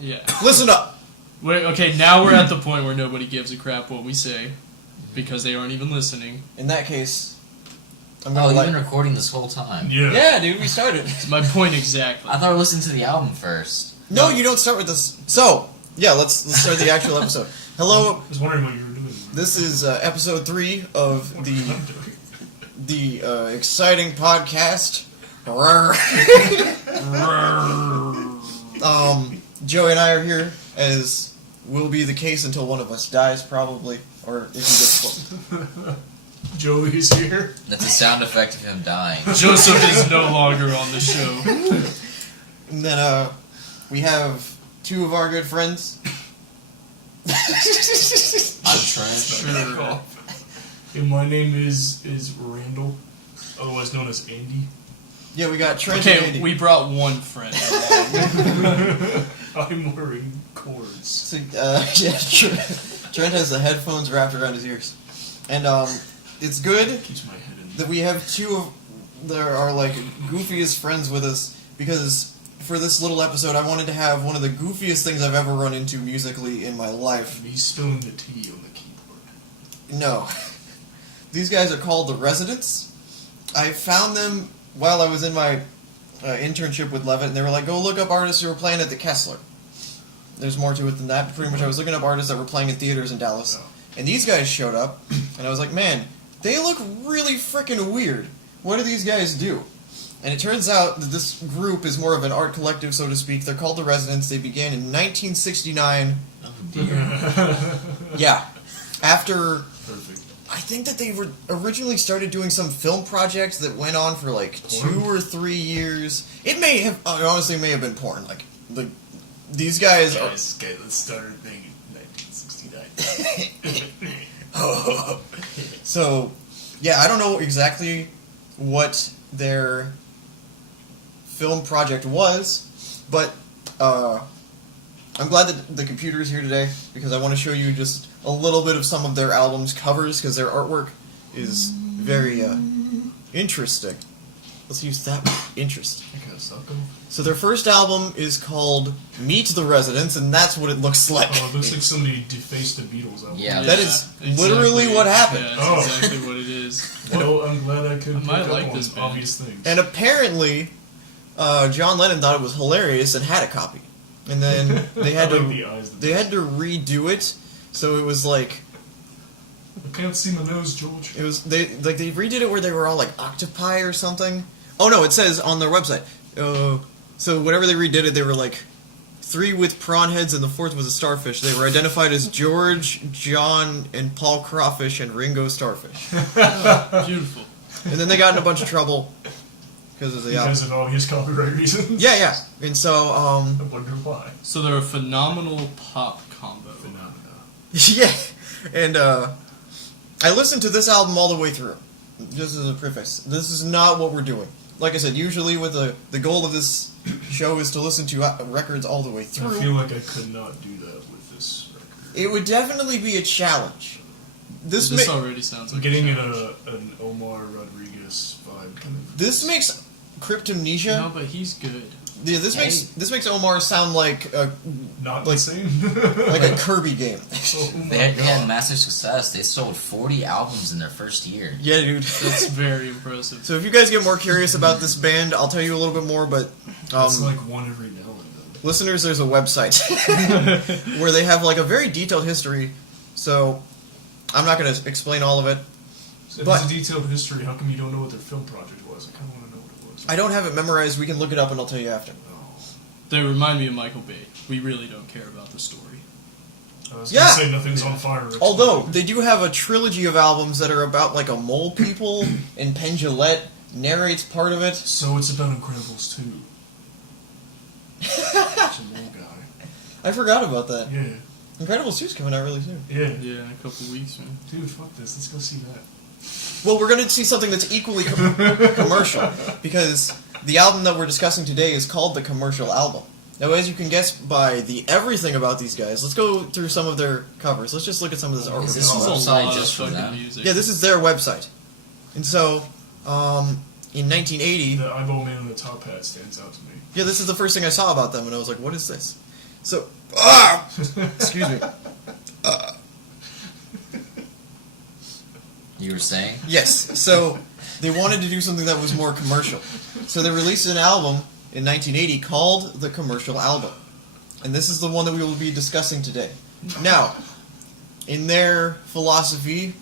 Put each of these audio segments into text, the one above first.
Yeah. Listen up. Okay, now we're at the point where nobody gives a crap what we say because they aren't even listening. In that case, you've been recording this whole time. Yeah, dude, we started. It's my point exactly. I thought we were listening to the album first. No, you don't start with this. So, yeah, let's start the actual episode. Hello. I was wondering what you were doing. This is episode 3 of the exciting podcast. Joey and I are here, as will be the case until one of us dies, probably, or if he gets killed. Joey's here. That's a sound effect of him dying. Joseph is no longer on the show. And then we have 2 of our good friends. I'm Trent. Sure. And my name is Randall, otherwise known as Andy. Yeah, we got Trent and Andy. Okay, we brought one friend. I'm wearing cords. So, Trent has the headphones wrapped around his ears. And it's good Keeps my head in. that we have 2 of our like goofiest friends with us, because for this little episode I wanted to have one of the goofiest things I've ever run into musically in my life. He's spilling the tea on the keyboard. No. These guys are called The Residents. I found them while I was in my internship with Levitt, and they were like, go look up artists who were playing at the Kessler. There's more to it than that, but pretty much I was looking up artists that were playing in theaters in Dallas. Oh. And these guys showed up, and I was like, man, they look really freaking weird. What do these guys do? And it turns out that this group is more of an art collective, so to speak. They're called The Residents. They began in 1969. Oh dear. Yeah. After... Perfect. I think that they were originally started doing some film projects that went on for like Porn? 2 or 3 years. It may have, honestly, it may have been porn. Like, these guys are... Guys, okay, let's start our thing in 1969. So, yeah, I don't know exactly what their film project was, but I'm glad that the computer is here today, because I want to show you just a little bit of some of their album's covers, because their artwork is very interesting. Let's use that word, interesting. I gotta suck them. So their first album is called Meet the Residents, and that's what it looks like. Oh, it looks like somebody defaced the Beatles album. Yeah. That is literally what happened. Yeah, that's exactly what it is. Well, I'm glad I could I pick might up like on this band. obvious things. And apparently, John Lennon thought it was hilarious and had a copy. And then they had I like the eyes that they had to redo it, so it was like I can't see my nose, George. it was they redid it where they were all like octopi or something. Oh no, it says on their website. So whenever they redid it, they were like 3 with prawn heads and the 4th was a starfish. They were identified as George, John, and Paul Crawfish and Ringo Starfish. Beautiful. And then they got in a bunch of trouble because of the Because of obvious copyright reasons. Yeah. And so I wonder why. So they're a phenomenal pop combo. Phenomena. yeah, and I listened to this album all the way through. Just as a preface, this is not what we're doing. Like I said, usually with the goal of this show is to listen to records all the way through. I feel like I could not do that with this record. It would definitely be a challenge. This already sounds I'm like getting a an challenge. Omar Rodriguez vibe kind of. This makes Cryptomnesia. No, but he's good. Yeah, this makes Omar sound like Not like- the same. like a Kirby game. Oh my They had God. massive success. They sold 40 albums in their first year. Yeah, dude. That's very impressive. So if you guys get more curious about this band, I'll tell you a little bit more. But It's like one every now and then. listeners, there's a website where they have like a very detailed history. So I'm not going to explain all of it. So if But- it's a detailed history, how come you don't know what their film project was? I kind of want to know what it was. I don't have it memorized. We can look it up and I'll tell you after. Oh. They remind me of Michael Bay. We really don't care about the story. I was Yeah. gonna say nothing's on fire. Although they do have a trilogy of albums that are about like a mole people, and Penn Jillette narrates part of it. So it's about Incredibles 2. It's a little guy. I forgot about that. Yeah. Incredibles 2's coming out really soon. Yeah. Yeah, in a couple weeks, man. Dude, fuck this. Let's go see that. Well, we're going to see something that's equally commercial, because the album that we're discussing today is called the Commercial Album. Now, as you can guess by the everything about these guys, let's go through some of their covers. Let's just look at some of this artwork. Is this This is a website lot just of for fucking them? music. Yeah, this is their website. And so, in 1980... The eyeball man in the top hat stands out to me. Yeah, this is the first thing I saw about them, and I was like, what is this? So, excuse me. You were saying? Yes. So they wanted to do something that was more commercial. So they released an album in 1980 called The Commercial Album. And this is the one that we will be discussing today. Now, in their philosophy,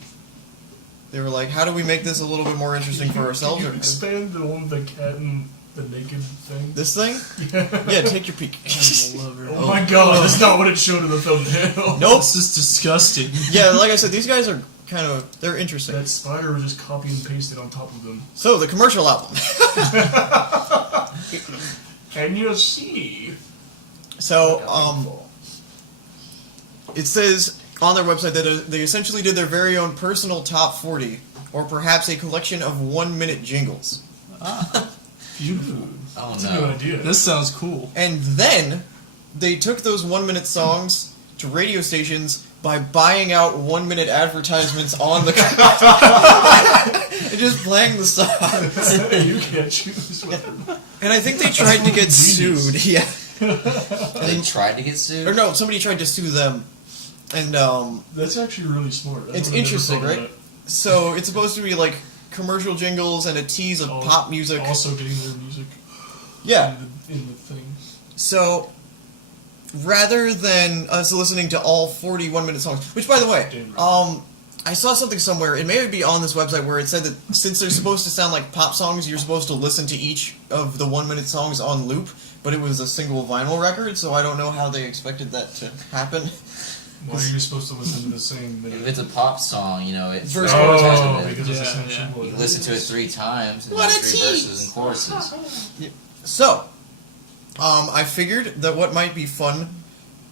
they were like, how do we make this a little bit more interesting for ourselves? Can you expand the one with the cat and the naked thing? This thing? Yeah. Yeah, take your peek. Oh my god, that's not what it showed in the thumbnail. Nope. This is disgusting. Yeah, like I said, these guys are they're interesting. That spider was just copy and pasted on top of them. So, the commercial album. Can you see? So, it says on their website that they essentially did their very own personal top 40, or perhaps a collection of 1-minute jingles. Beautiful. Oh, That's no. a good idea. This sounds cool. And then they took those 1-minute songs to radio stations by buying out 1-minute advertisements on the and just playing the songs. You can't choose. And I think they tried to get sued. Yeah. They tried to get sued? Or no, somebody tried to sue them. And That's actually really smart. I it's would've never interesting, thought of right? So it's supposed to be like commercial jingles and a tease of that. pop music. Also getting their music Yeah. in the thing. So rather than us listening to all 40 1-minute songs, which by the way, Damn right. I saw something somewhere, it may be on this website, where it said that since they're supposed to sound like pop songs, you're supposed to listen to each of the 1-minute songs on loop, but it was a single vinyl record, so I don't know how they expected that to happen. Why are you supposed to listen to the same If minute? it's a pop song, you know, it's Verse, very chorus, verse, repetitive. because it's Yeah, essential. You listen to it 3 times, and What then a 3 tease! verses and choruses. So, I figured that what might be fun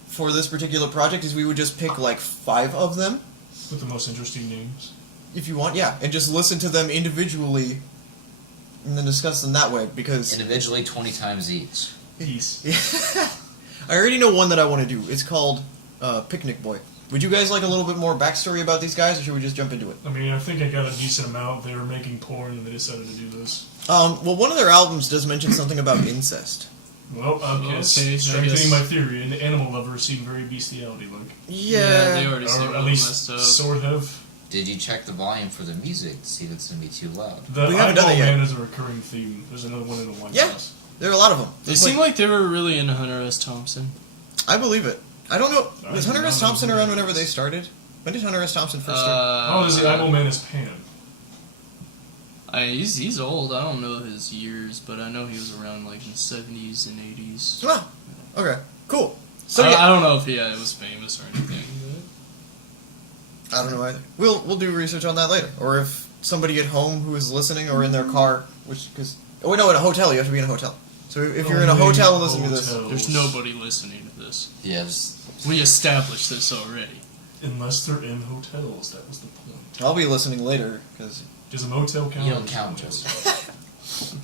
for this particular project is we would just pick like 5 of them, With the most interesting names. if you want, yeah, and just listen to them individually, and then discuss them that way, because Individually 20 times each. Peace. I already know one that I want to do. It's called Picnic Boy. Would you guys like a little bit more backstory about these guys, or should we just jump into it? I mean, I think I got a decent amount. They were making porn and they decided to do this. Well, one of their albums does mention something about incest. Well, Okay, I strengthening guess. my theory, and the animal lovers seem very bestiality-like. They already seem Or a at little least messed up. sort of. Did you check the volume for the music to see if it's going to be too loud? The We haven't done eyeball that yet. man is a recurring theme. There's another one in the White Yeah. House. There are a lot of them. They seem like they were really into Hunter S. Thompson. I believe it. I don't know. I Was do Hunter not S. know Thompson who around that whenever is. they started? When did Hunter S. Thompson first start? Oh, there's the eyeball man is Pan. He's old. I don't know his years, but I know he was around like in the 70s and 80s. Ah, okay, cool. So I yeah, don't know if he was famous or anything. I don't know either. We'll do research on that later, or if somebody at home who is listening or in their car, in a hotel. You have to be in a hotel. So if you're in a Only hotel and listening to this, hotels. There's nobody listening to this. Yeah, just We established this already. Unless they're in hotels, that was the point. I'll be listening later because Does a motel count? You or don't is count, it a Joseph. hotel?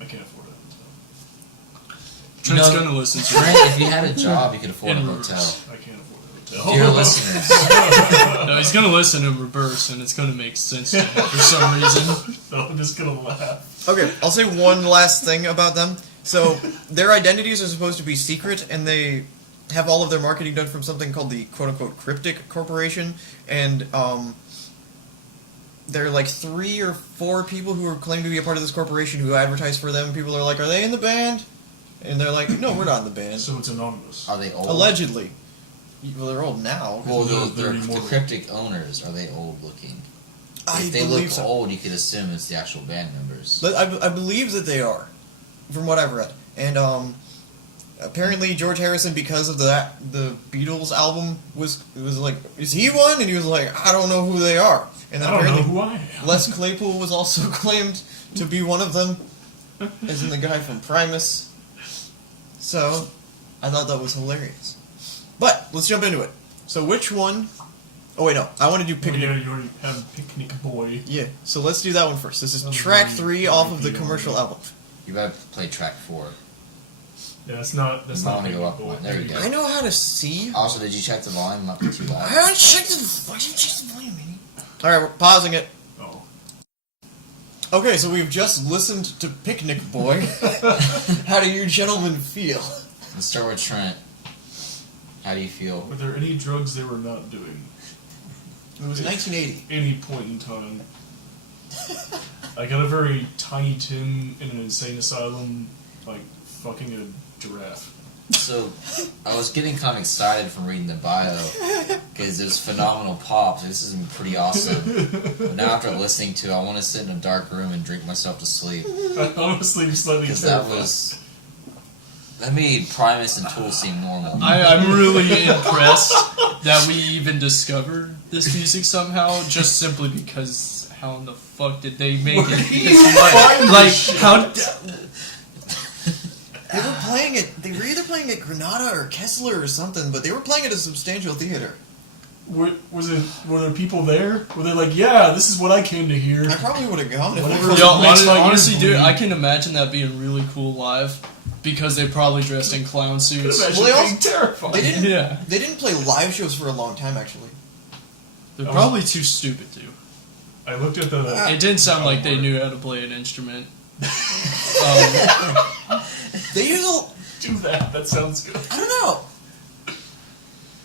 I can't afford a hotel. Trent's No, gonna listen to Trent, if you had a job, you could afford a In hotel. reverse. I can't afford a hotel. Dear listeners, it. No, he's gonna listen in reverse, and it's gonna make sense to him for some reason. No, I'm just gonna laugh. Okay, I'll say one last thing about them. So, their identities are supposed to be secret, and they have all of their marketing done from something called the quote-unquote Cryptic Corporation, and, there are like 3 or 4 people who are claimed to be a part of this corporation who advertise for them. People are like, are they in the band? And they're like, no, we're not in the band. So it's anonymous. are they old? Allegedly. Well, they're old now. Well, They're the immortal. cryptic owners, are they old looking? I If they look believe so. old, you could assume it's the actual band members. But I believe that they are, from what I've read. And apparently George Harrison, because of the Beatles album, was like, is he one? And he was like, I don't know who they are. And then I don't know apparently who I am. Les Claypool was also claimed to be one of them, as in the guy from Primus. So I thought that was hilarious. But let's jump into it. So which one? Oh wait, no. I want to do Oh, Picnic. yeah, you already have Picnic Boy. Yeah. So let's do that one first. This is That was track very 3 off of the creepy. commercial album. You better play track 4. Yeah, that's not I not wanna go Picnic up Boy. one. There you go. I know how to see. Also, did you check the volume? Not be too I loud. haven't checked the volume, man. Alright, we're pausing it. Oh. Okay, so we've just listened to Picnic Boy. How do you gentlemen feel? Let's start with Trent. How do you feel? Were there any drugs they were not doing? It was 1980. Any point in time. I got a very Tiny Tim in an insane asylum, like, fucking a giraffe. So, I was getting kind of excited from reading the bio, because there's phenomenal pop, so this is pretty awesome. But now after listening to it, I want to sit in a dark room and drink myself to sleep. I honestly am slightly Because terrified. that made Primus and Tool seem normal. I'm really impressed that we even discovered this music somehow, just simply because how in the fuck did they make it this much? Like, how... They were playing it. They were either playing at Granada or Kessler or something, but they were playing at a substantial theater. Were there people there? Were they like, yeah, this is what I came to hear? I probably would have gone if Whatever. we were. Yo, Makes my honestly, ears dude, bleed. I can imagine that being really cool live, because they probably dressed in clown suits. Imagine Well, they being also- terrified. They didn't. Yeah. They didn't play live shows for a long time, actually. They're probably too stupid to. I looked at the... It didn't sound like they knew how to play an instrument. They use a. Do that. That sounds good. I don't know.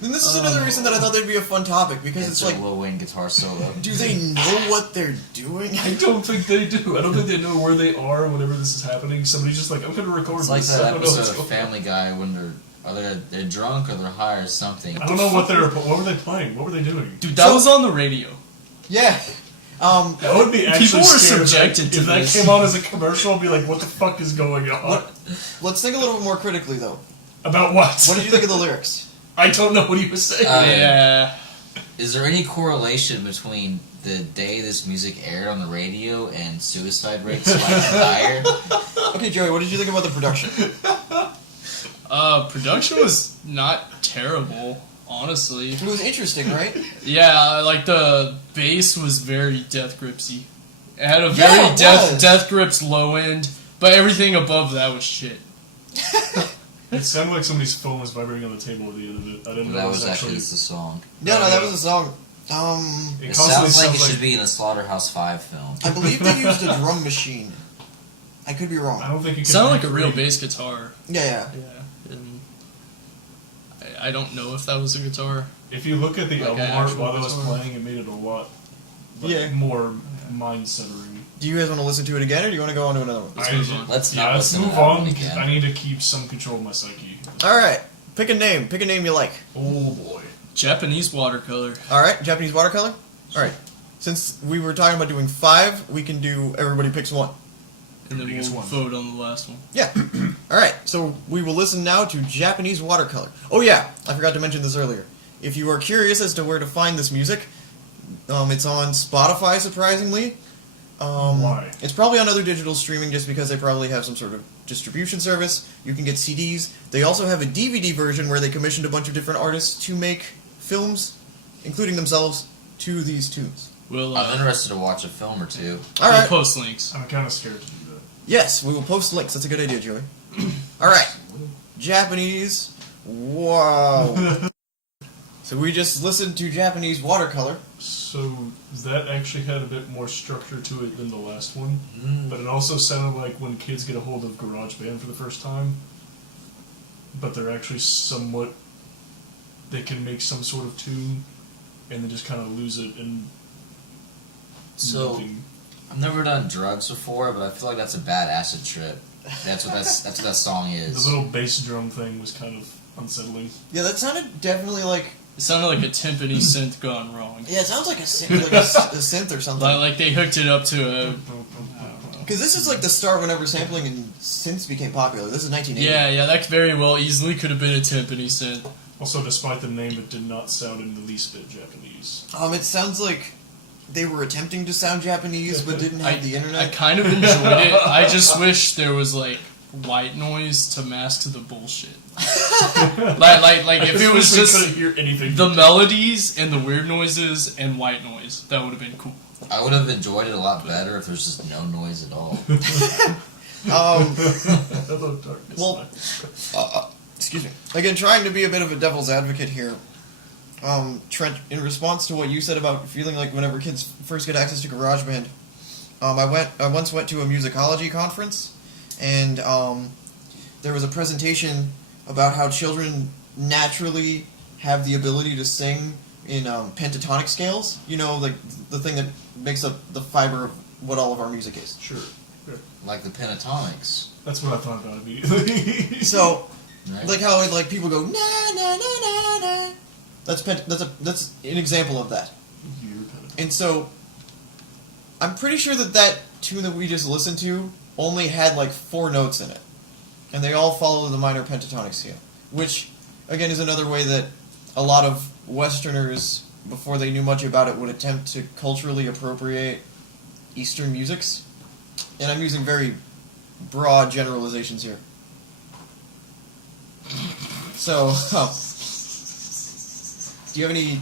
And this is another reason that I thought they'd be a fun topic, because it's like, Lil Wayne guitar solo. do they know what they're doing? I don't think they do. I don't think they know where they are whenever this is happening. Somebody's just like, I'm going to record It's like this. that I don't know what's episode of going on. Family Guy when they're drunk or they're high or something. I don't know what were they playing? What were they doing? Dude, that was on the radio. Yeah. That would be actually People were scary subjected to if that this. came on as a commercial. I'd be like, what the fuck is going on? Let's think a little bit more critically, though. About what? What did you think of the lyrics? I don't know what he was saying. Yeah. Is there any correlation between the day this music aired on the radio and suicide rates like higher? Okay, Joey, what did you think about the production? Production was not terrible, honestly. It was interesting, right? Yeah, like the bass was very Death Gripsy. It had a Yeah, very it was. Death Grips low end, but everything above that was shit. It sounded like somebody's phone was vibrating on the table at the end of it. I didn't know That it was was actually actually... the song. No, that was a song. It It constantly sounds like it sounds should be in a Slaughterhouse 5 film. I believe they used a drum machine. I could be I wrong. don't think you It can... sounded like a real bass guitar. Yeah. Yeah. And I don't know if that was a guitar. If you look at the Like album an art actual while it was guitar. playing, it made it a lot Yeah. more mind-centering. Do you guys want to listen to it again, or do you want to go on to another one? Let's move on. Let's Yeah, not let's listen to move that on one because again. I need to keep some control of my psyche. Alright, pick a name. Pick a name you like. Oh boy. Japanese watercolor. Alright, Japanese watercolor? Alright. Since we were talking about doing 5, we can do everybody picks 1. And then Biggest we'll one. vote on the last one. Yeah. Alright, so we will listen now to Japanese watercolor. Oh yeah, I forgot to mention this earlier. If you are curious as to where to find this music, it's on Spotify, surprisingly. Why? It's probably on other digital streaming just because they probably have some sort of distribution service. You can get CDs. They also have a DVD version where they commissioned a bunch of different artists to make films, including themselves, to these tunes. We'll, I'm interested to watch a film or two. we'll Alright. post links. I'm kind of scared to do that. Yes, we will post links. That's a good idea, Joey. Alright. Japanese. Wow. So we just listened to Japanese watercolor. So that actually had a bit more structure to it than the last one, Mm. but it also sounded like when kids get a hold of GarageBand for the first time, but they're actually somewhat... They can make some sort of tune, and then just kind of lose it in So, nothing. I've never done drugs before, but I feel like that's a bad acid trip. That's what that song The is. little bass drum thing was kind of unsettling. Yeah, that sounded definitely like... It sounded like a timpani synth gone wrong. Yeah, it sounds like a synth or something. Like they hooked it up to a... Because this is like the start whenever sampling and synths became popular. This is 1980. Yeah, that very well easily could have been a timpani synth. Also, despite the name, it did not sound in the least bit Japanese. It sounds like they were attempting to sound Japanese but didn't have the I internet. kind of enjoyed it. I just wish there was like white noise to mask the bullshit. like if it was We just couldn't hear anything. the melodies and the weird noises and white noise, that would have been cool. I would have enjoyed it a lot better if there's just no noise at all. Hello, darkness. Well, excuse me. Again, trying to be a bit of a devil's advocate here. Trent, in response to what you said about feeling like whenever kids first get access to GarageBand, I once went to a musicology conference, and there was a presentation about how children naturally have the ability to sing in pentatonic scales. You know, like the thing that makes up the fiber of what all of our music is. Sure. Like the pentatonics. That's what I thought about immediately. So, Right? like how like people go na na na na na. That's an example of that. And so, I'm pretty sure that tune that we just listened to only had like 4 notes in it, and they all follow the minor pentatonic scale, which again is another way that a lot of Westerners, before they knew much about it, would attempt to culturally appropriate Eastern musics. And I'm using very broad generalizations here. So, do you have any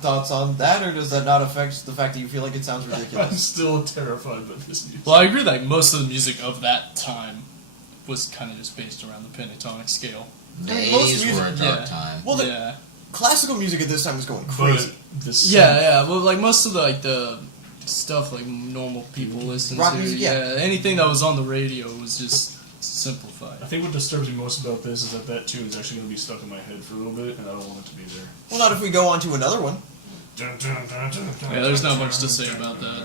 thoughts on that, or does that not affect the fact that you feel like it sounds I'm ridiculous? still terrified by this music. Well, I agree that most of the music of that time was kind of just based around the pentatonic scale. The I mean, most 80s were a music- dark yeah. time. Well, the Yeah. classical music at this time was going But crazy. this Yeah. Well, like most of the stuff like normal people listen Rock to, music, yeah. anything that was on the radio was just simplified. I think what disturbs me most about this is that tune is actually going to be stuck in my head for a little bit, and I don't want it to be there. Well, not if we go on to another one. Yeah, there's not much to say about that.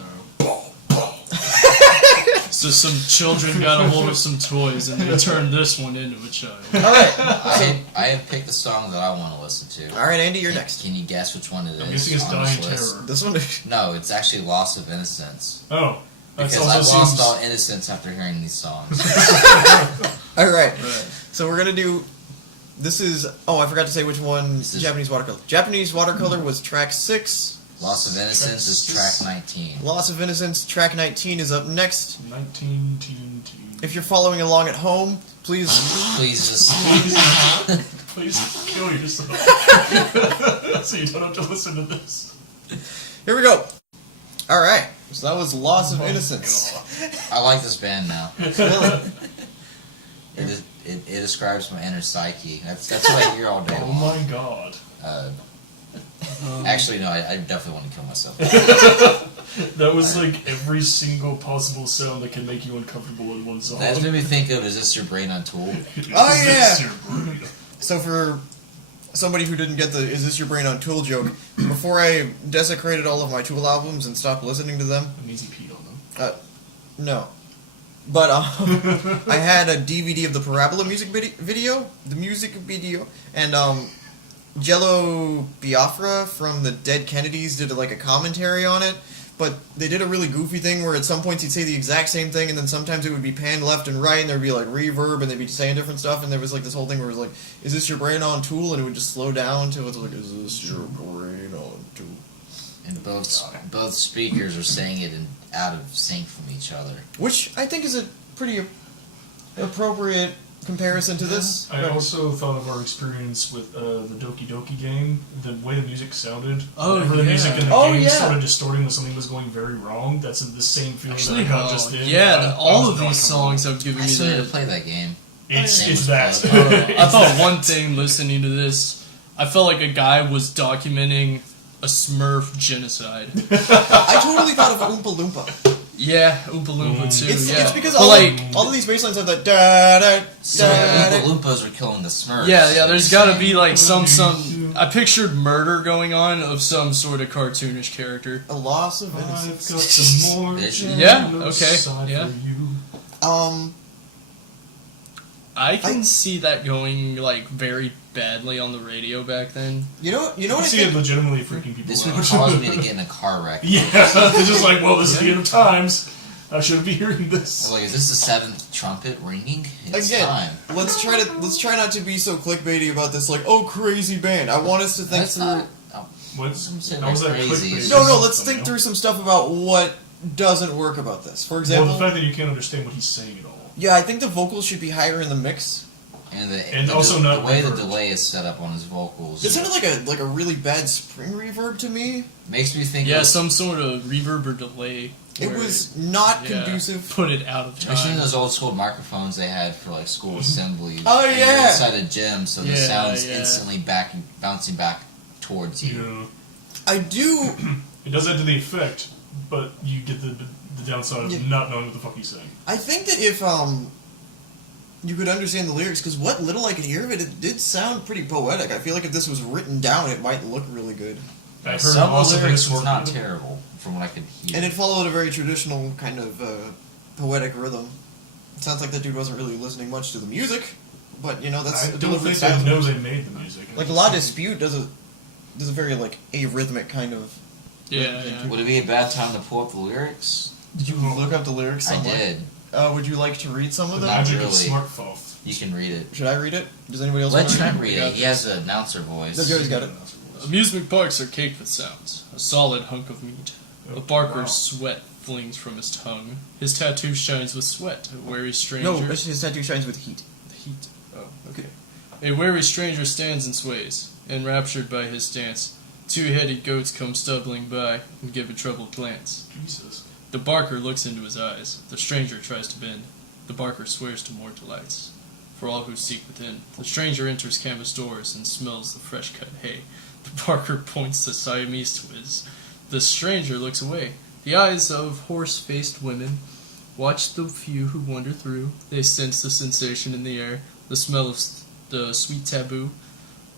So some children got a hold of some toys and they turned this one into a child. All right. I have picked the song that I want to listen to. All right, Andy, you're next. Can you guess which one it is? I'm guessing it's on Dying this list? Terror. This one. No, it's actually Loss of Innocence. Oh. That's Because I've also lost seems- all innocence after hearing these songs. All right. Right. So we're gonna do. This is. Oh, I forgot to say which one. This is- Japanese watercolor. Japanese watercolor was track 6. Loss of Innocence is track 19. Loss of Innocence, track 19 is up next. 19 teen. If you're following along at home, please. Please just... Please kill yourself. So you don't have to listen to this. Here we go. All right. So that was Loss of Innocence. I like this band now. Really? It describes my inner psyche. That's what I hear all day Oh long. my god. Actually, no, I definitely want to kill myself. That was like every single possible sound that can make you uncomfortable in one song. That made me think of, is this your brain on tool? Oh, Is yeah. this your brain? So for somebody who didn't get the "Is this your brain on Tool" joke, before I desecrated all of my Tool albums and stopped listening to them, That means he peed on them. no. But I had a DVD of the Parabola music video, and Jello Biafra from the Dead Kennedys did like a commentary on it. But they did a really goofy thing where at some points he'd say the exact same thing, and then sometimes it would be panned left and right, and there'd be like reverb, and they'd be saying different stuff, and there was like this whole thing where it was like, "Is this your brain on Tool?" and it would just slow down till it's like, "Is this your brain on Tool?" And both speakers are saying it out of sync from each other. Which I think is a pretty appropriate comparison to this. I also thought of our experience with the Doki Doki game. The way the music sounded. Oh, whenever the music in the Oh, game yeah. started distorting when something was going very wrong. That's the same feeling that I got just then. yeah, I all was of not these songs have given I me still need to that. play that game. It's that. I thought one thing listening to this, I felt like a guy was documenting a Smurf genocide. I totally thought of Oompa Loompa. Yeah, Oompa Loompa too. It's yeah. because But all of these bass lines have that da da So da the da. Loompas are killing the Smurfs. yeah, there's got to be like Saying. some. I pictured murder going on of some sort of cartoonish character. A loss of I've got innocence. some more Yeah, jealous okay, side yeah. for you. I can see that going like very badly on the radio back then. You know I what I see it think? legitimately freaking people This out. would cause me to get in a car wreck. Yeah, it's just like, well, this is the end of times. I shouldn't be hearing I was this. like, is this the 7th trumpet ringing? It's Again, time. let's try not to be so clickbaity about this. Like, oh, crazy band. I want us to think That's through. not... Oh, What's I'm saying how was that crazy. clickbait? No, let's Something think through else. some stuff about what doesn't work about this. For Well, example, the fact that you can't understand what he's saying at all. yeah, I think the vocals should be higher in the mix. And also the not way the reverbed. delay is set up on his vocals It sounded like a really bad spring reverb to me. makes me think Yeah, of, some sort of reverb or delay. It where was not yeah, conducive. Put it out of I've seen time. those old school microphones they had for like school assemblies. Oh, and they're yeah. inside a gym, so the Yeah, sound's yeah. instantly bouncing back towards you. Yeah. I do. It does that to the effect, but you get the downside of Yeah. not knowing what the fuck he's saying. I think that you could understand the lyrics, because what little I could hear of it, it did sound pretty poetic. I feel like if this was written down, it might look really good. I heard Some of also the that lyrics it's were more not beautiful. terrible, from what I could hear. And it followed a very traditional kind of poetic rhythm. It sounds like that dude wasn't really listening much to the music, but that's I a don't deliberate think I style. know they made the music. Like La Dispute does a very like arrhythmic kind of. Yeah. Would it be a bad time to pull up the lyrics? Did you look up the lyrics I somewhere? did. Would you like to read some of The them? Not magic of really. smartphone. You can read it. Should I read it? Does anybody else Let want to Trent read read it. He has an announcer voice. No, Joey's got it. Amusement parks are caked with sounds. A solid hunk of meat. A barker's sweat flings from his tongue. His tattoo shines with sweat. A wary stranger. No, his tattoo shines with heat. Heat. Oh, okay. A wary stranger stands and sways, enraptured by his dance. Two-headed goats come stumbling by and give a troubled glance. Jesus. The barker looks into his eyes. The stranger tries to bend. The barker swears to more delights. For all who seek within, the stranger enters canvas doors and smells the fresh-cut hay. The barker points the Siamese twins. The stranger looks away. The eyes of horse-faced women watch the few who wander through. They sense the sensation in the air, the smell of the sweet taboo.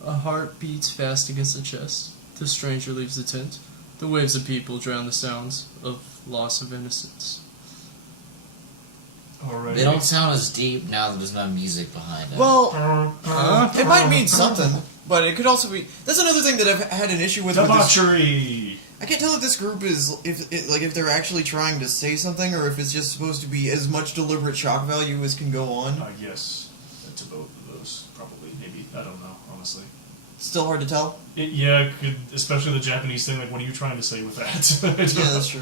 A heart beats fast against the chest. The stranger leaves the tent. The waves of people drown the sounds of loss of innocence. Alright. They don't sound as deep now that there's no music behind it. Well, it might mean something, but it could also be. That's another thing that I've had an issue with. This, Debauchery! I can't tell if this group is if they're actually trying to say something or if it's just supposed to be as much deliberate shock value as can go on. Yes. To both of those, probably. Maybe. I don't know, honestly. It's still hard to tell. It could, especially the Japanese thing, like, what are you trying to say with that? Yeah, that's true.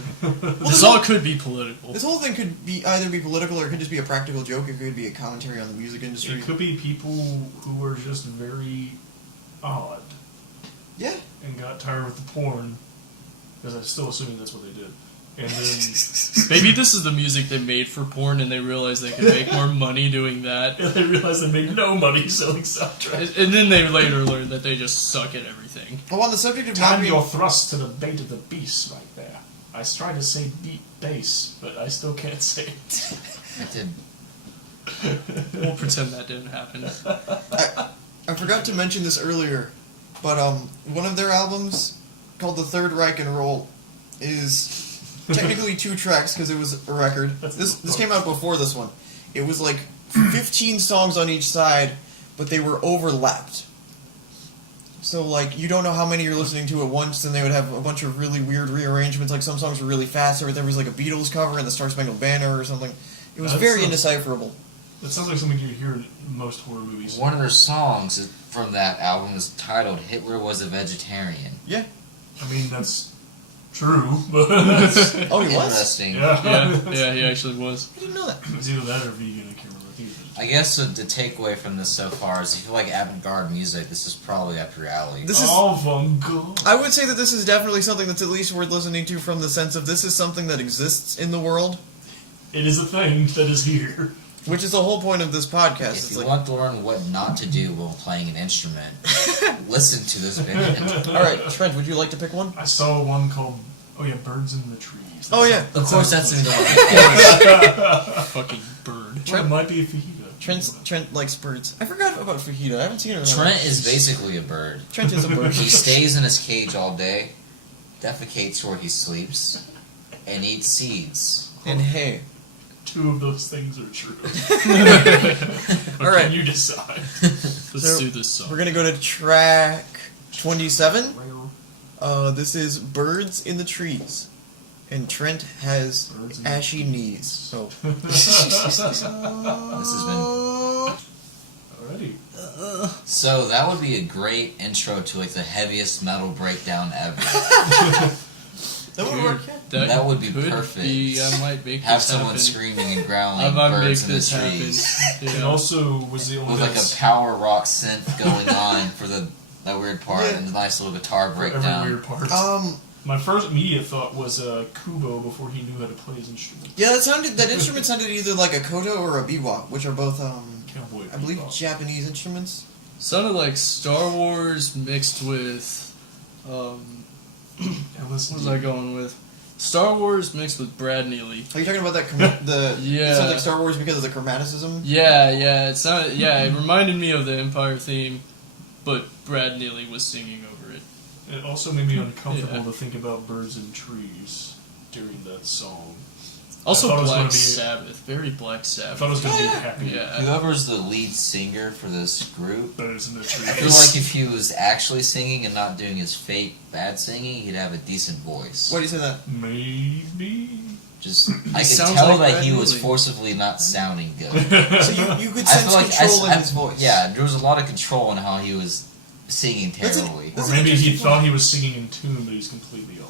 This all could be political. This whole thing could be either be political or it could just be a practical joke. It could be a commentary on the music industry. It could be people who were just very odd Yeah. and got tired with the porn, because I'm still assuming that's what they did. And then Maybe this is the music they made for porn and they realized they could make more money doing that. they realized they made no money selling soundtracks. And then they later learned that they just suck at everything. Well, on the subject of not Time being, your thrust to the bait of the beast right there. I tried to say beat bass, but I still can't say it. I did. We'll pretend that didn't happen. I forgot to mention this earlier, but one of their albums called The Third Reich and Roll is technically 2 tracks because it was a record. This came out before this one. It was like 15 songs on each side, but they were overlapped. So like you don't know how many you're listening to at once, and they would have a bunch of really weird rearrangements. Like some songs were really fast, or there was like a Beatles cover in the Star Spangled Banner or something. It was very indecipherable. That sounds like something you'd hear in most horror movies. One of their songs from that album is titled "Hitler Was a Vegetarian." Yeah. I mean, that's true, but Oh, he was? Interesting. Yeah, he actually was. I didn't know that. it's either that or vegan. I can't remember. I think it was I guess the takeaway from this so far is if you like avant-garde music, this is probably up your alley. This is. avant-garde. I would say that this is definitely something that's at least worth listening to from the sense of this is something that exists in the world, It is a thing that is here. which is the whole point of this podcast. If It's you like, want to learn what not to do while playing an instrument, listen to this band. all right, Trent, would you like to pick one? I saw one called Birds in the Trees. Oh, yeah. Of course, that's in Fucking bird. Well, it might be a fajita. Trent likes birds. I forgot about fajita. I haven't seen it in a while. Trent is basically a bird. Trent is a bird. He stays in his cage all day, defecates where he sleeps, and eats seeds. And hey. 2 of those things are true. All right. Can you decide? Let's So, do this song. We're going to go to track 27. This is Birds in the Trees. And Trent has Birds in the ashy knees. So. This has been Alrighty. so. That would be a great intro to like the heaviest metal breakdown ever. That would work, yeah. That would be could perfect. Be, I might make Have this someone happen. screaming and I growling, might make birds in the this happen. trees, It Yeah. also was the only with like a that's power rock synth going on for that weird part, Yeah. and a nice little guitar for every breakdown. weird part. My first immediate thought was Kubo before he knew how to play his instrument. Yeah, that instrument sounded either like a koto or a biwa, which are both, Cowboy I believe, bebop. Japanese instruments. Sounded like Star Wars mixed with, LSD. what was I going with? Star Wars mixed with Brad Neely. Are you talking about that? Yeah. It sounds like Star Wars because of the chromaticism. Yeah. It's not. Yeah, it reminded me of the Empire theme, but Brad Neely was singing over it. It also made me uncomfortable to think about birds and trees during that song. Also, I thought it was gonna Black be- Sabbath. Very Black I Sabbath. thought it was going to be happy. Yeah. Whoever's the lead singer for this group, Birds in the trees. I feel like if he was actually singing and not doing his fake bad singing, he'd have a decent voice. Why do you say that? Maybe. Just I could sounds tell like that Brad he was Neely. forcibly not sounding good. So you could I sense feel like control in his voice. Yeah, there was a lot of control in how he was singing That's terribly. That's Or an maybe he interesting thought point. he was singing in tune, but he's completely off.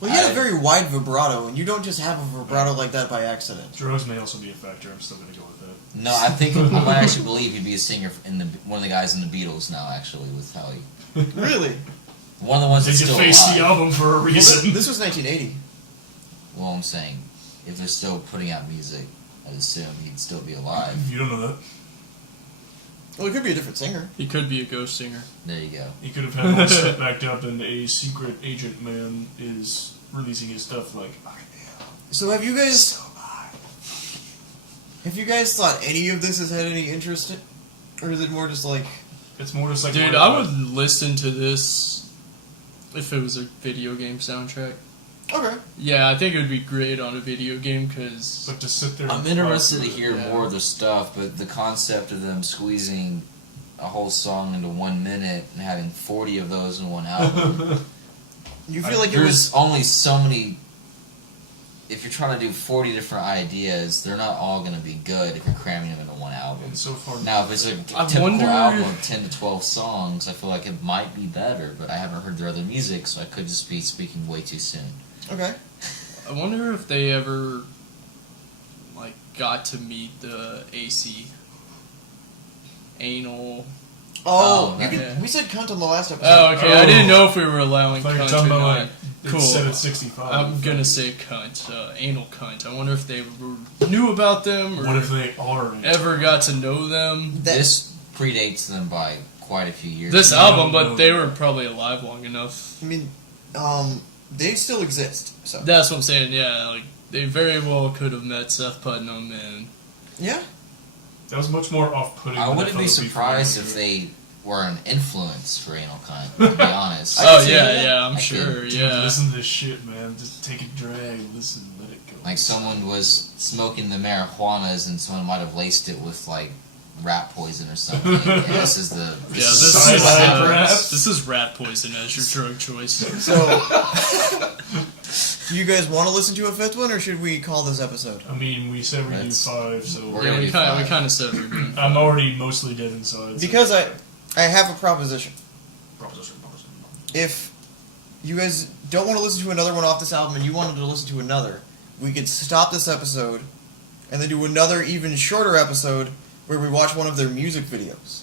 Well, he had a very wide vibrato, and you don't just have a vibrato like that by accident. Drugs may also be a factor. I'm still going to go with that. No, I think I might actually believe he'd be a singer in one of the guys in the Beatles now. Actually, with how he Really? one of the ones They that's could still face alive. the album for a Well, reason. this was 1980. Well, I'm saying if they're still putting out music, I'd assume he'd still be alive. You don't know that. Well, it could be a different singer. He could be a ghost singer. There you go. He could have had one step backed up, and a secret agent man is releasing his stuff like, I am So have you guys so alive. thought any of this has had any interest in, or is it more just like It's more just like... Dude, word I of would listen to this if it was a video game soundtrack. okay? Yeah, I think it would be great on a video game because But to sit there... I'm and interested to talk hear yeah. more of their stuff, but the concept of them squeezing a whole song into 1 minute and having 40 of those in one album. You feel like it was There's only so many. If you're trying to do 40 different ideas, they're not all going to be good if you're cramming them into one album. And so far... Now, if it's a I typical wonder- album of 10 to 12 songs, I feel like it might be better, but I haven't heard their other music, so I could just be speaking way too soon. okay. I wonder if they ever like got to meet the AC anal. Oh, Oh, you yeah. we said cunt on the last episode. Oh, okay. I didn't know if we were allowing I thought you were cunt talking or about, not. like, Cool. it's set at 65. I'm gonna say cunt, anal cunt. I wonder if they knew about them or What if they are... ever got to know them. That- This predates them by quite a few years. This No, album, no, but they no. were probably alive long enough. I mean, they still exist. So That's what I'm saying. Yeah, like they very well could have met Seth Putnam and yeah, That was much more off-putting. I than wouldn't thought be it would surprised for if me. they were an influence for Anal Cunt, to be honest. I oh can see that. yeah, I'm I sure. could- Dude, Yeah, listen to this shit, man. Just take a drag. Listen, let it go. Like someone was smoking the marijuanas and someone might have laced it with like rat poison or something. And this is the yeah. is This Side is lab rats. this is rat poison as your drug choice. so do you guys want to listen to a fifth one, or should we call this episode? I mean, we said we do That's- 5, so We're Yeah, gonna we do kind of 5. said we were doing. I'm already mostly dead inside. So. Because I have a proposition. Proposition. If you guys don't want to listen to another one off this album and you wanted to listen to another, we could stop this episode and then do another even shorter episode where we watch one of their music videos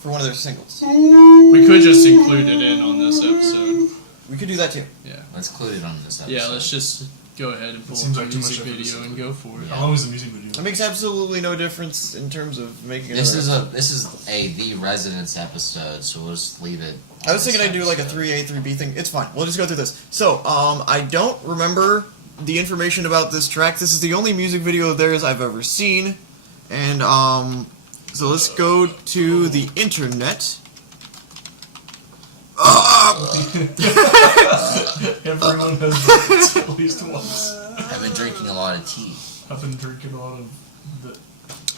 for one of their singles. We could just include it in on this episode. We could do that too. Yeah, Let's include it on this episode. yeah. Let's just go ahead and pull up seems the like too much music effort to video say. and go for it. Yeah. How long is the music video? It makes absolutely no difference in terms of making This another is episode. a The Residence episode, so we'll just leave it. I was thinking on I'd do this like a episode. 3A, 3B thing. It's fine. We'll just go through this. So, I don't remember the information about this track. This is the only music video of theirs I've ever seen. And, so let's go to the internet. Everyone has done it at least once. I've been drinking a lot of tea. I've been drinking a lot of the.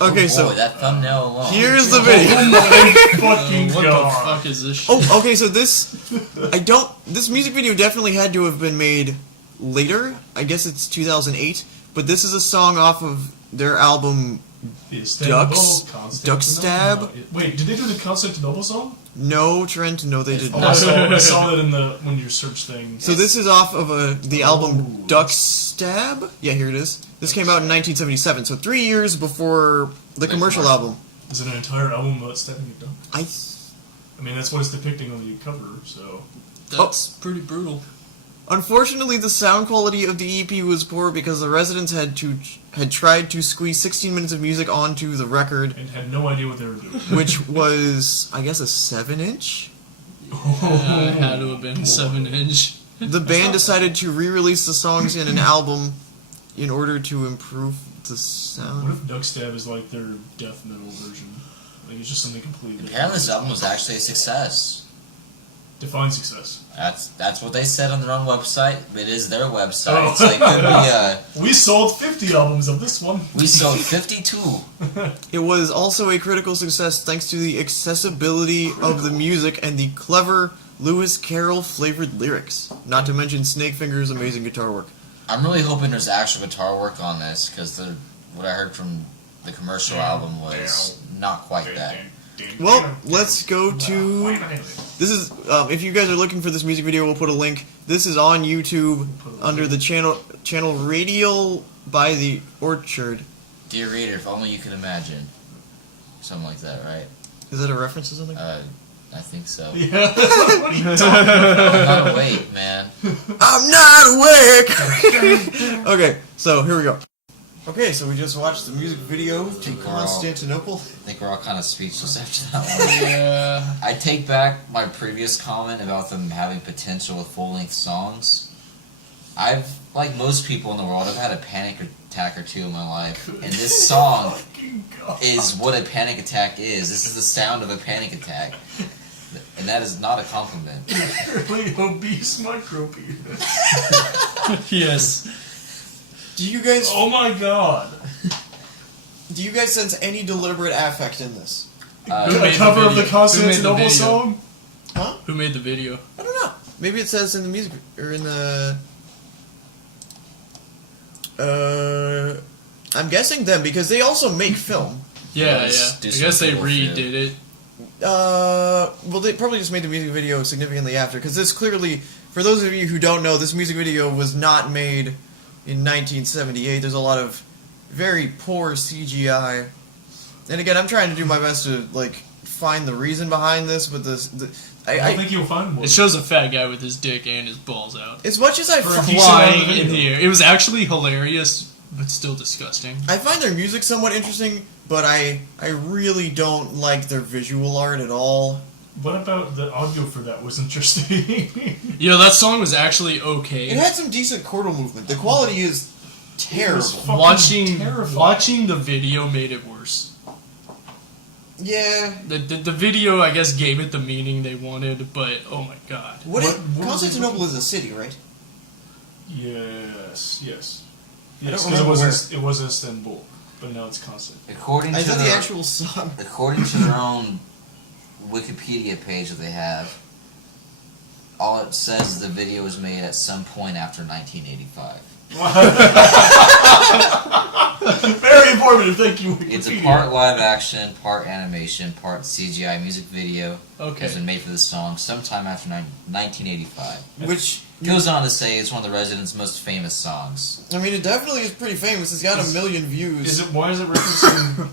Okay, Oh, so boy, that thumbnail alone. here's the video. Oh my fucking What god! the fuck is this shit? Oh, okay, so this music video definitely had to have been made later. I guess it's 2008, but this is a song off of their album. Duck Stab? Wait, did they do the Constantinople song? No, Trent, no, they did Oh, not. I saw that in the when you search thing. So this is off of the album Ooh. Duck Stab. Yeah, here it is. This came out in 1977, so 3 years before the commercial album. Is it an entire album about stabbing a duck? I I mean, that's what it's depicting on the cover. So That's pretty brutal. Unfortunately, the sound quality of the EP was poor because the Residents had tried to squeeze 16 minutes of music onto the record, and had no idea what they were doing. which was, I guess, a 7-inch. It had to have been 7-inch. the band decided to re-release the songs in an album in order to improve the sound. What if Duckstab is like their death metal version? Like it's just something completely different. Apparently, this album was actually a success. Define success. That's what they said on their own website. It is their website, Oh. so it could be. We sold 50 albums of this one. We sold 52. It was also a critical success thanks to the accessibility of the music and the clever Lewis Carroll flavored lyrics. Not to mention Snakefinger's amazing guitar work. I'm really hoping there's actual guitar work on this because what I heard from the commercial album was not quite that. Well, let's go to... This is, if you guys are looking for this music video, we'll put a link. This is on YouTube under the channel Radial by the Orchard. Dear reader, if only you could imagine. Something like that, right? Is that a reference to something? I think so. Yeah. What are you talking I'm not awake, man. I'm not awake! Okay, so here we go. Okay, so we just watched the music video to Constantinople. I think we're all kind of speechless after that one. Yeah. I take back my previous comment about them having potential with full-length songs. I've, like most people in the world, I've had a panic attack or two in my life, and this song is what a panic attack is. This is the sound of a panic attack, and that is not a compliment. Really obese microbeard. Yes. Do you guys... Oh my god. Do you guys sense any deliberate affect in this? Who A made the cover of the video? Who made the Constantinople video? song? Huh? Who made the video? I don't know. Maybe it says in the music... Or in the... I'm guessing them, because they also make film. Yeah, Let's yeah. do I some guess they people redid shit. it. Well, they probably just made the music video significantly after, because this clearly... For those of you who don't know, this music video was not made in 1978. There's a lot of very poor CGI. And again, I'm trying to do my best to, like, find the reason behind this, but I don't think you'll find one. It shows a fat guy with his dick and his balls out. as much as I For a find, decent amount of Flying in video. the air. It was actually hilarious, but still disgusting. I find their music somewhat interesting, but I really don't like their visual art at all. What about the audio for that was interesting? You know, that song was actually okay. It had some decent chordal movement. The quality is terrible. fucking Watching terrifying. the video made it worse. Yeah. The video, I guess, gave it the meaning they wanted, but oh my god. What What was Constantinople it? is a city, right? Yes. I don't Yes, remember because it was Istanbul, but now it's constant. According I to know the their, actual song. according to their own Wikipedia page that they have, all it says is the video was made at some point after 1985. Very informative, thank you, Wikipedia. It's a part live action, part animation, part CGI music video. Okay. Has been made for this song sometime after 1985. Which, Goes on to say it's one of the Residents' most famous songs. I mean, it definitely is pretty famous. It's got a million views. Why is it referencing...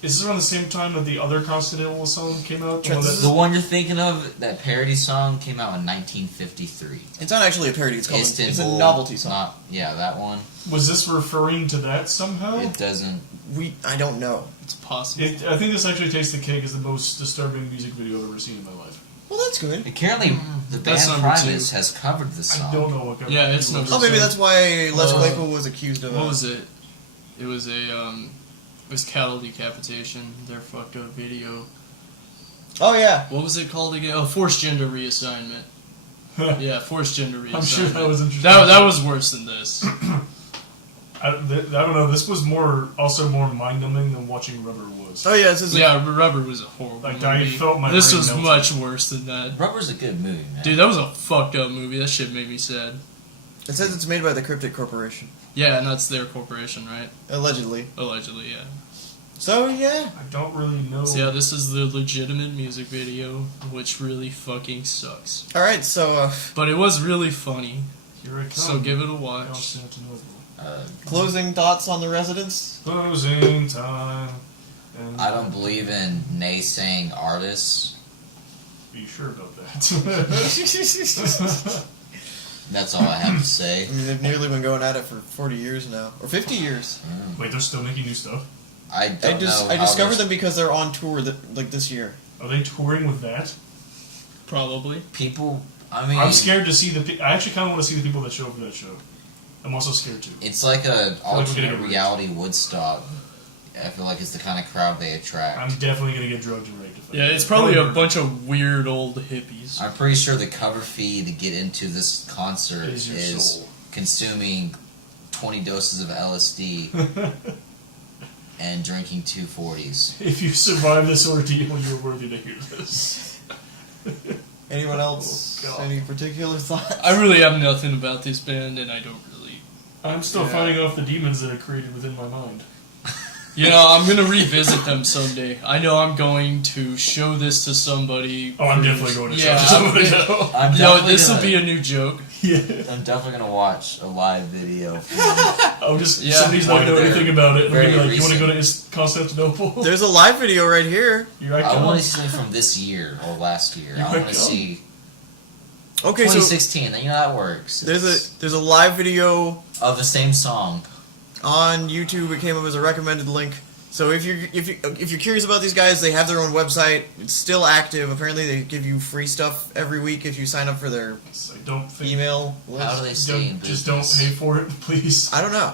Is this around the same time that the other Constantinople song came out? The one This that- The one you're thinking of, that parody song, came out in 1953. It's not actually a parody. It's called. It's a Istanbul, novelty song. Yeah, that one. Was this referring to that somehow? It doesn't. I don't know. It's possible. I think this actually takes the cake as the most disturbing music video I've ever seen in my life. Well, that's good. Apparently, the That's band number Primus two. has covered this song. I don't know what. Yeah, it's number Oh, maybe that's why Les Uh, Claypool was accused of. What was it? It was it was cattle decapitation. Their fucked up video. Oh yeah. What was it called again? Oh, forced gender reassignment. Yeah, forced gender reassignment. I'm sure that was interesting. That was worse than this. I don't know. This was also more mind-numbing than watching Rubber was. Oh yeah. This is. Yeah, Rubber was a horrible Like, movie. I felt my This brain was melted. much worse than that. Rubber's a good movie, man. Dude, that was a fucked up movie. That shit made me sad. It says it's made by the Cryptic Corporation, Yeah, and that's their corporation, right? allegedly. Allegedly, yeah. So yeah. I don't really know. So yeah, this is the legitimate music video, which really fucking sucks. All right. So But it was really funny, Here it comes. so give it a watch. Constantinople. closing thoughts on the Residents. Closing time. And I don't believe in naysaying artists. Be sure about that. That's all I have to say. I mean, they've nearly been going at it for 40 years now, or 50 years. Wait, they're still making new stuff? I don't know. I how discovered this- them because they're on tour this year. Are they touring with that? Probably. People I mean, I'm scared to see I actually kind of want to see the people that show up for that show. I'm also scared too. it's like an like we're alternate getting reality Woodstock. I feel like it's the kind of crowd they attract. I'm definitely gonna get drugged and raped. Yeah, it's probably a bunch of weird old hippies. I'm pretty sure the cover fee to get into this concert Is your is soul. consuming 20 doses of LSD and drinking 240s. If you survive this ordeal, you're worthy to hear this. Anyone else? Oh, God. Any particular thoughts? I really have nothing about this band, and I don't really. I'm still Yeah. fighting off the demons that are created within my mind. You know, I'm gonna revisit them someday. I know I'm going to show this to somebody. Oh, I'm definitely going to Yeah, show somebody now. I'm No, definitely this will gonna- be a new joke. Yeah. I'm definitely gonna watch a live video. I'm just Yeah. somebody's not One gonna know of their anything about it. I'm gonna be very like, you want to go recent- to Constantinople? There's a live video right here. Here I I come. want to see something from this year or last year. You I might want to go. see Okay, so 2016. You know how that works. there's a live video Of the same song. on YouTube. It came up as a recommended link. So if you're curious about these guys, they have their own website. It's still active. Apparently, they give you free stuff every week if you sign up for their I don't think. email list. How do they stay in Don't, business? just don't pay for it, please. I don't know.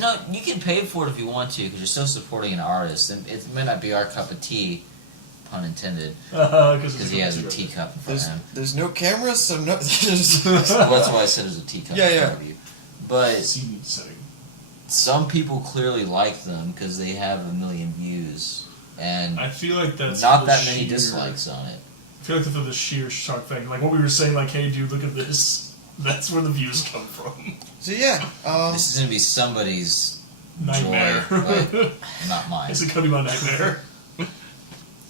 No, you can pay for it if you want to because you're still supporting an artist. And it may not be our cup of tea, pun intended, because he has a teacup in front of him. There's no cameras, so no. Well, that's why I said there's a teacup Yeah, in yeah. front of you. But Scene setting. some people clearly like them because they have 1 million views and I feel like that's not the that many sheer- dislikes on it. I feel like that's the sheer shock factor. Like what we were saying, like, hey, dude, look at this. That's where the views come from. So yeah, This is gonna be somebody's Nightmare. joy, but not mine. This is gonna be my nightmare.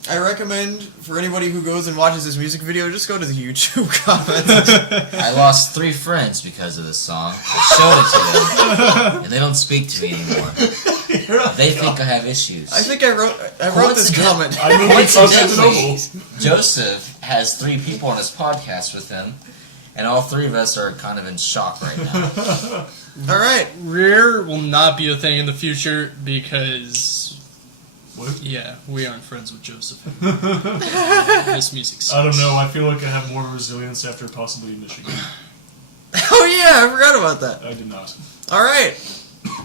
I recommend for anybody who goes and watches this music video, just go to the YouTube comments. I lost 3 friends because of this song. I showed it to them, and they don't speak to me anymore. They think I have issues. I think I wrote this comment. I moved to Constantinople. Joseph has 3 people on his podcast with him, and all 3 of us are kind of in shock right now. All right, Rare will not be a thing in the future because, What? yeah, we aren't friends with Joseph. This music sucks. I don't know. I feel like I have more resilience after possibly Michigan. oh yeah, I forgot about that. I did not. All right,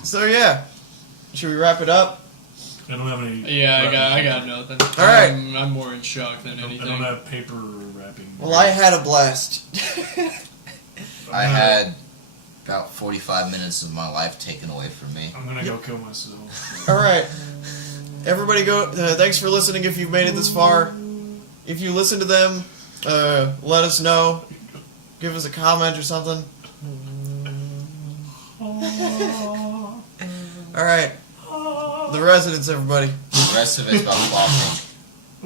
so yeah, should we wrap it up? I don't have any. Yeah, I wrapping. got nothing. All right. I'm more in shock than I don't anything. have paper wrapping. Well, I had a blast. I had about 45 minutes of my life taken away from me. I'm gonna go kill myself. All right, everybody, go. Thanks for listening. If you've made it this far, if you listen to them, let us know. Give us a comment or something. All right, the residents, everybody. The rest of it's about clothing.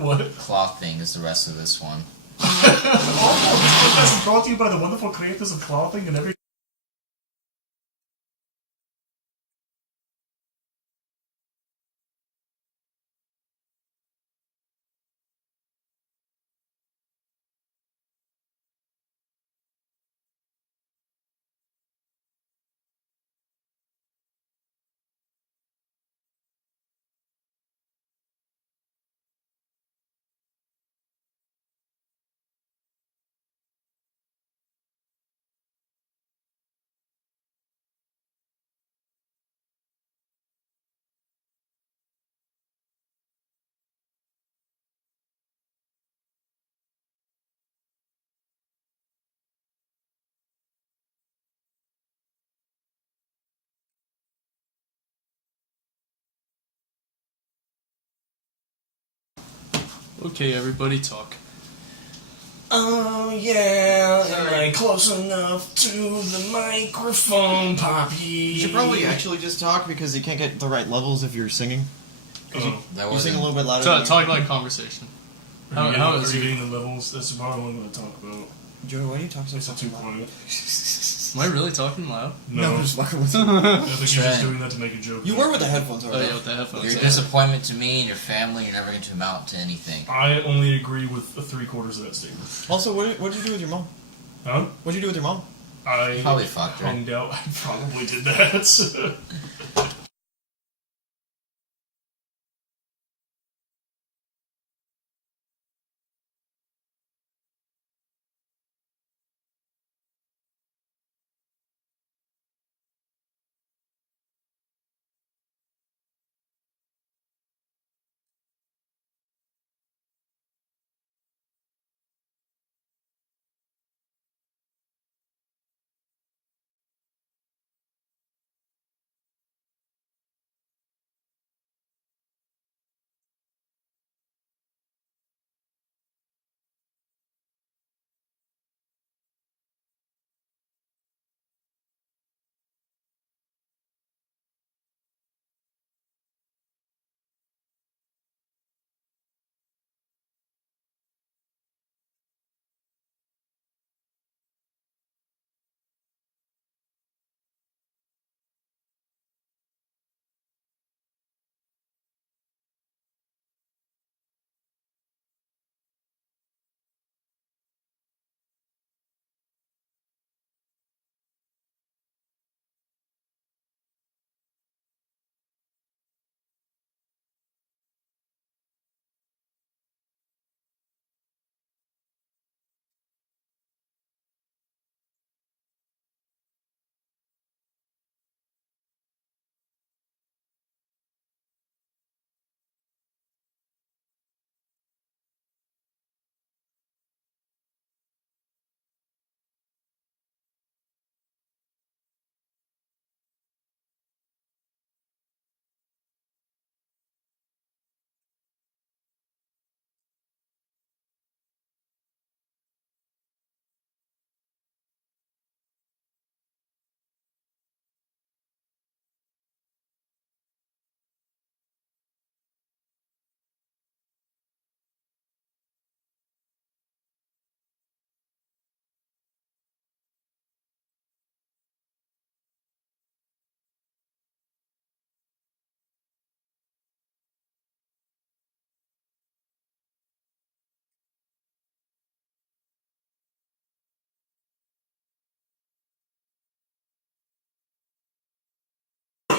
What? Clothing is the rest of this one. This podcast is brought to you by the wonderful creators of clothing and every. Okay, everybody talk. Oh yeah, am I close enough to the microphone, Poppy? You should probably actually just talk because you can't get the right levels if you're singing. Oh. That You sing a wasn't. little bit louder. Talk like conversation. How How are is you it? getting the levels? That's about what I'm going to talk about. Joey, why do you talk so It's a fucking 2 loud? Am I really talking loud? No, I'm just fucking with you. I think you're just Trent. doing that to make a joke. You were with the headphones, Oh right? yeah, with the headphones. Your yeah. disappointment to me and your family, you're never going to amount to anything. I only agree with 3/4 of that statement. Also, what did you do with your mom? Huh? What did you do with your mom? I Probably fucked her. hung out. I probably did that.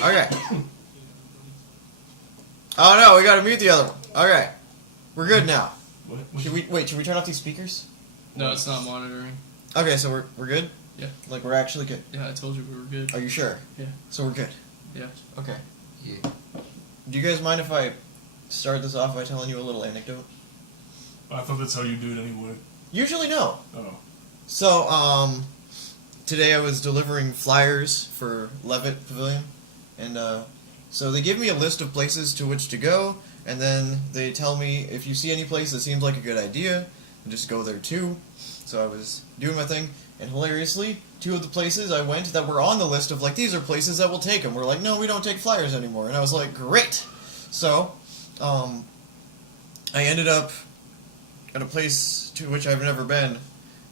Okay. Oh no, we gotta mute the other one. Okay. We're good now. What? Should we turn off these speakers? No, it's not monitoring. Okay, so we're good? Yeah. Like we're actually good. Yeah, I told you we were good. Are you sure? Yeah. So we're good. Yeah. Okay. Yeah. Do you guys mind if I start this off by telling you a little anecdote? I thought that's how you do it anyway. Usually no. Oh. So, today I was delivering flyers for Levitt Pavilion, and, so they give me a list of places to which to go, and then they tell me if you see any place that seems like a good idea, just go there too. So I was doing my thing, and hilariously, 2 of the places I went that were on the list of, like, these are places that will take them. We're like, no, we don't take flyers anymore. And I was like, great! So, I ended up at a place to which I've never been.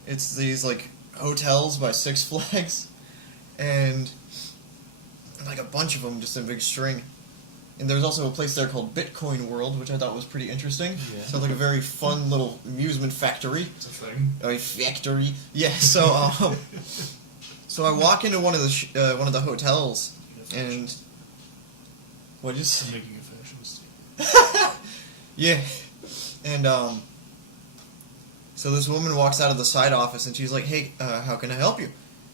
It's these, like, hotels by Six Flags, and, like, a bunch of them, just in a big string. And there's also a place there called Bitcoin World, which I thought was pretty interesting. Yeah. Sounds like a very fun little amusement factory. It's a thing. A factory. Yeah. So I walk into one of the hotels, and what is? I'm making a fashion statement. Yeah. And so this woman walks out of the side office, and she's like, "Hey, how can I help you?"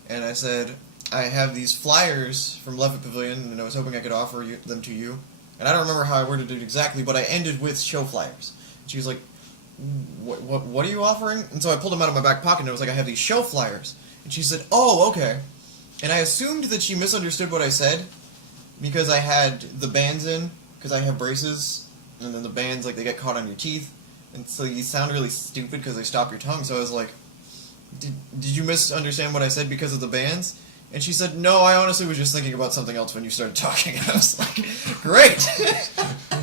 And I said, "I have these flyers from Levitt Pavilion, and I was hoping I could offer them to you." And I don't remember how I worded it exactly, but I ended with show flyers. And she was like, what are you offering? And so I pulled them out of my back pocket, and I was like, I have these show flyers. And she said, oh, okay. And I assumed that she misunderstood what I said, because I had the bands in, because I have braces, and then the bands, like, they get caught on your teeth, and so you sound really stupid because they stop your tongue. So I was like, did you misunderstand what I said because of the bands? And she said, no, I honestly was just thinking about something else when you started talking. And I was like, great! I've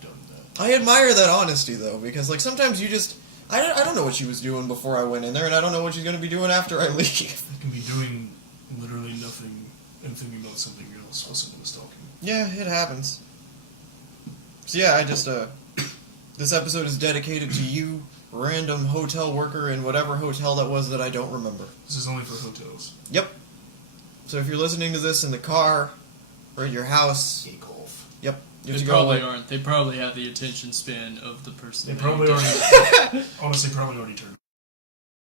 done that. I admire that honesty, though, because, like, sometimes you just... I don't know what she was doing before I went in there, and I don't know what she's going to be doing after I leave. You can be doing literally nothing and thinking about something else while someone is talking. Yeah, it happens. So yeah, I just, this episode is dedicated to you, random hotel worker in whatever hotel that was that I don't remember. This is only for hotels. Yep. So if you're listening to this in the car, or at your house, Gay golf. yep. You have They to go probably away. aren't. They probably have the attention span of the person. They that probably you already, honestly, probably already turned